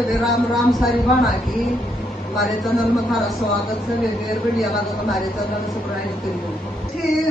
राम राम सारी बाणा की हमारे चैनल में थारा स्वागत है। मेरे बढ़िया लगा हमारे चैनल सब्सक्राइब करिए।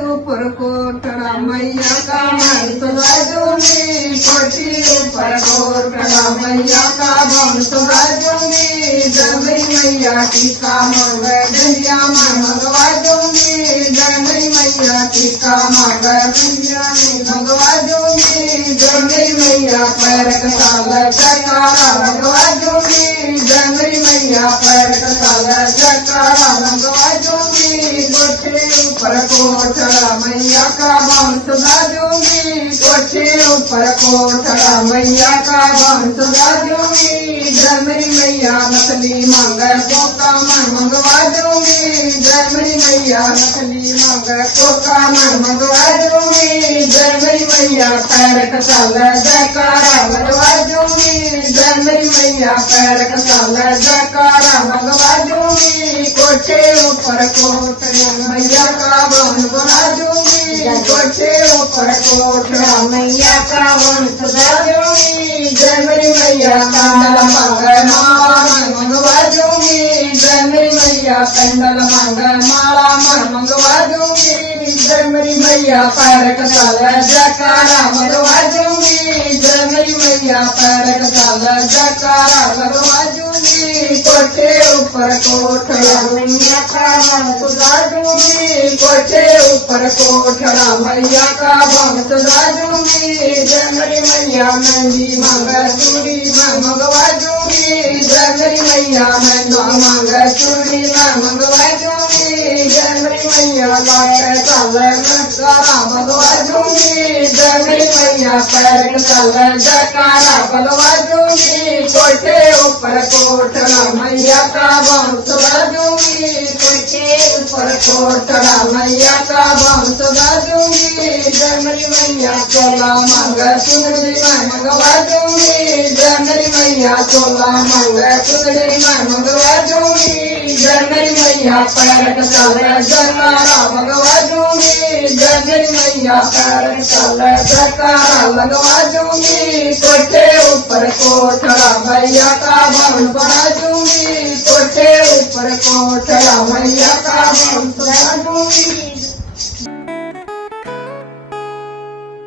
ऊपर कोटड़ा मैया का मन सजाऊंगी, कोठी ऊपर कोटड़ा मैया का मन सजाऊंगी, जमरी मैया टीका मंग डंडिया में मंगवा दूंगी, जमरी मैया टीका मंग डंडिया में मंगवा दूंगी, जमरी मैया पैर कसाल जयकारा मंगवा दूंगी, जमरी मैया पैर कसाल जयकारा मंगवा दूंगी, कोठे ऊपर कोठड़ा मैया का बांस सजा दूंगी, कोठे ऊपर कोठड़ा मैया का बांस सजा दूंगी, जमरी मैया नकली मांग कोका मन मंगवा दूंगी, जमरी मैया नकली मांग कोका मन मंगवा दूंगी, जमरी मैया पैर कसाल जयकारा मंगवा दूंगी, जमरी मैया पैर कसाल जयकारा मंगवा दूंगी, कोठे ऊपर कोठड़ा मैया का वन बना दूंगी, कोठे ऊपर कोठड़ा मैया का वन सजा दूंगी, जमरी मैया कंडल मांग माला मन मंगवा दूंगी, जमरी मैया कंडल मांग माला मन मंगवा दूंगी, जमरी मैया पैर कसाल जयकारा मंगवा दूंगी, जमरी मैया पैर कसाल जयकारा मंगवा दूंगी, कोठे ऊपर कोठड़ा मैया का वन सजा दूंगी, कोठे ऊपर कोठड़ा मैया का वन सजा दूंगी, जमरी मैया मेहंदी मांग चूड़ी मैं मंगवा दूंगी, जमरी मैया मेहंदा मांग चूड़ी मैं मंगवा दूंगी, जमरी मैया लाट साल नकारा मंगवा दूंगी, जमरी मैया पैर कसाल जयकारा मंगवा दूंगी, कोठे ऊपर कोठड़ा मैया का वन सजा दूंगी, कोठे ऊपर कोठड़ा मैया का वन सजा दूंगी, जमरी मैया चोला मांग चुनरी मैं मंगवा दूंगी, जमरी मैया चोला मांग चुनरी मैं मंगवा दूंगी, जमरी मैया पैर कसाल जयकारा मंगवा दूंगी, जमरी मैया पैर कसाल जयकारा लगवा दूंगी, कोठे ऊपर कोठड़ा मैया का वन बना